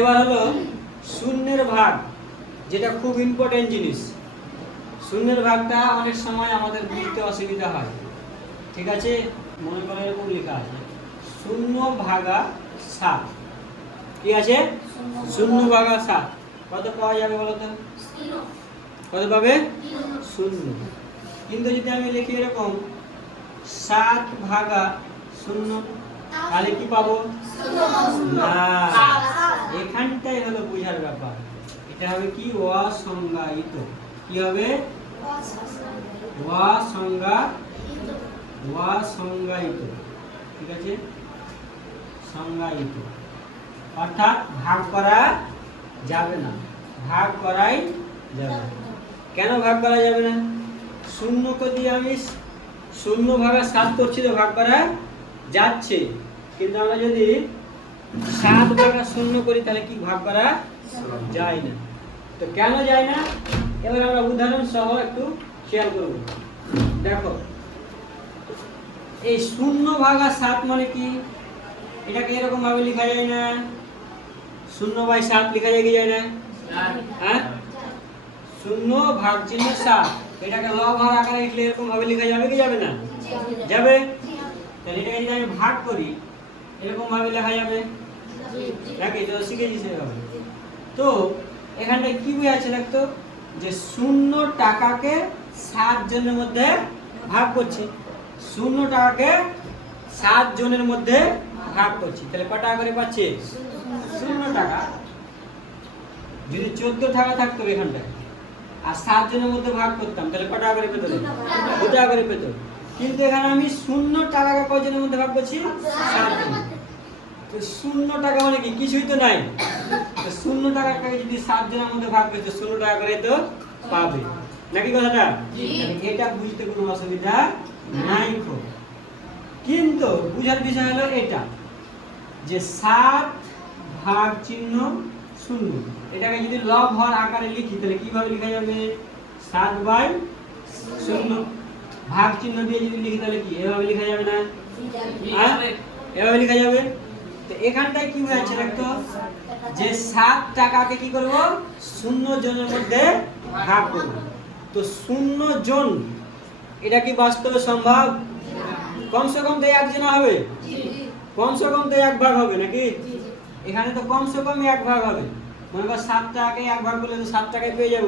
এবার হলো শূন্যের ভাগ, যেটা খুব ইম্পর্টেন্ট জিনিস। শূন্যের ভাগটা অনেক সময় আমাদের বুঝতে অসুবিধা হয়। ঠিক আছে, মনে করে এরকম লেখা আছে 0/7। কি আছে? 0/7 কত পাওয়া যাবে বলো তো? কত পাবে? 0। কিন্তু যদি আমি লিখি এরকম 7/0, তাহলে কি পাবো? না, এখানটাই হলো বুঝার ব্যাপার। এটা হবে কি? অসংজ্ঞায়িত। কি হবে? অসংজ্ঞায়িত। ঠিক আছে, সংজ্ঞায়িত অর্থাৎ ভাগ করা যাবে না, ভাগ করাই যাবে না। কেন ভাগ করা যাবে না? শূন্যকে দিয়ে আমি 0/7 করছি তো ভাগ করা যাচ্ছে, কিন্তু আমরা যদি 7/0 করি তাহলে কি ভাগ করা যায় না। তো কেন যায় না? এবার আমরা উদাহরণ সহ একটু খেয়াল করব। দেখো, এই 0/7 মানে কি? এটাকে এরকম ভাবে লেখা যায় না? 0/7 লেখা যায় কি যায় না? হ্যাঁ, 0/7 এটাকে লব হর আকারে লিখলে এরকম ভাবে লেখা যাবে কি যাবে না? যাবে। তাহলে এটাকে যদি আমি ভাগ করি এরকম ভাবে লেখা যাবে নাকি? তো শিখেছি সেভাবে। তো এখানটায় কি বোঝাচ্ছে দেখতো, যে 0 টাকাকে 7 জনের মধ্যে ভাগ করছি। 0 টাকাকে 7 জনের মধ্যে ভাগ করছি, তাহলে কত টাকা করে পাচ্ছে? 0 টাকা। যদি 14 টাকা থাকতো এখানটায় আর 7 জনের মধ্যে ভাগ করতাম তাহলে কত টাকা করে পেত? 2 টাকা করে পেত। কিন্তু এখানে আমি 0 টাকাকে কয়জনের মধ্যে ভাগ করছি? 7 জন। তো 0 টাকা মানে কি? কিছুই তো নাই। তো 0 টাকাকে যদি 7 জনের মধ্যে ভাগ করতে 0 টাকা করে তো পাবে নাকি কথাটা? এটা বুঝতে কোনো অসুবিধা নাই। কিন্তু বুঝার বিষয় হলো এটা, যে 7/0, এটাকে যদি লব হর আকারে লিখি তাহলে কিভাবে লেখা যাবে? 7/0 ভাগ চিহ্ন দিয়ে যদি লিখি তাহলে কি এভাবে লেখা যাবে না? এভাবে লেখা যাবে। তো এখানটায় কি হয়েছে দেখতো, যে 7 টাকাকে কি করব? 0 জনের মধ্যে ভাগ করব। তো 0 জন এটা কি বাস্তবে সম্ভব? কমসে কম তো 1 জন হবে, কমসে কম তো 1 ভাগ হবে নাকি? এখানে তো কমসে কম 1 ভাগ হবে। মনে কর 7 টাকাকে 1 ভাগ করলে তো 7 টাকায় পেয়ে যাব।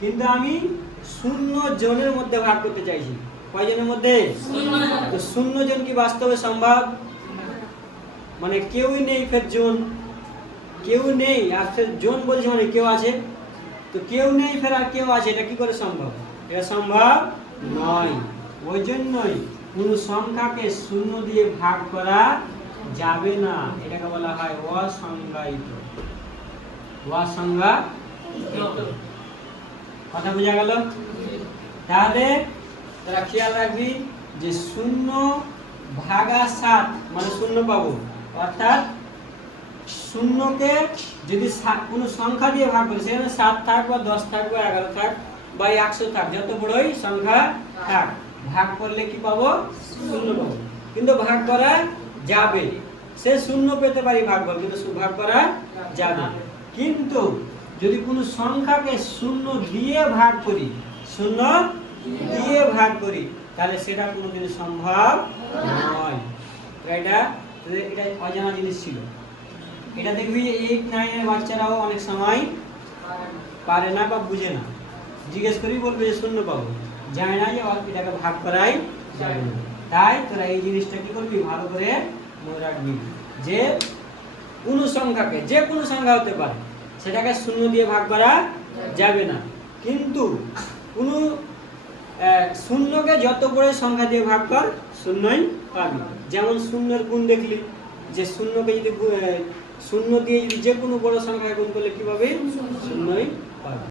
কিন্তু আমি 0 জনের মধ্যে ভাগ করতে চাইছি। কয় জনের মধ্যে? তো 0 জন কি বাস্তবে সম্ভব? মানে কেউই নেই, ফের জন কেউ নেই, আর ফের জন বলছে মানে কেউ আছে। তো কেউ নেই ফের আর কেউ আছে, এটা কি করে সম্ভব? এটা সম্ভব নয়। ওই জন্যই কোন সংখ্যাকে 0 দিয়ে ভাগ করা যাবে না, এটাকে বলা হয় অসংজ্ঞায়িত। অসংজ্ঞায়িত। কথা বোঝা গেল? তাহলে তারা খেয়াল রাখবি যে 0/7 মানে 0 পাবো, অর্থাৎ 0কে যদি কোনো সংখ্যা দিয়ে ভাগ করি, সেখানে 7 থাক বা 10 থাক বা 11 থাক বা 100 থাক, যত বড়ই সংখ্যা থাক, ভাগ করলে কি পাবো? 0 পাবো। কিন্তু ভাগ করা যাবে, সে 0 পেতে পারি ভাগ করলে, কিন্তু ভাগ করা যাবে। কিন্তু যদি কোনো সংখ্যাকে 0 দিয়ে ভাগ করি, 0 দিয়ে ভাগ করি, তাহলে সেটা কোনোদিন সম্ভব নয়। এটা অজানা জিনিস ছিল। এটা দেখবি 8, 9 এর বাচ্চারাও অনেক সময় পারে না বা বুঝে না। জিজ্ঞেস করি বলবে যে 0 পাবো, জানে না যে এটাকে ভাগ করাই যাবে না। তাই তোরা এই জিনিসটা কি করবি? ভালো করে মনে রাখবি যে কোনো সংখ্যাকে, যে কোনো সংখ্যা হতে পারে, সেটাকে 0 দিয়ে ভাগ করা যাবে না। কিন্তু কোনো 0কে যত বড় সংখ্যা দিয়ে ভাগ কর 0ই পাবি। যেমন 0 এর গুণ দেখলি, যে 0কে যদি 0 দিয়ে যদি যে কোনো বড় সংখ্যায় গুণ করলে কি পাবি? 0ই পাবি।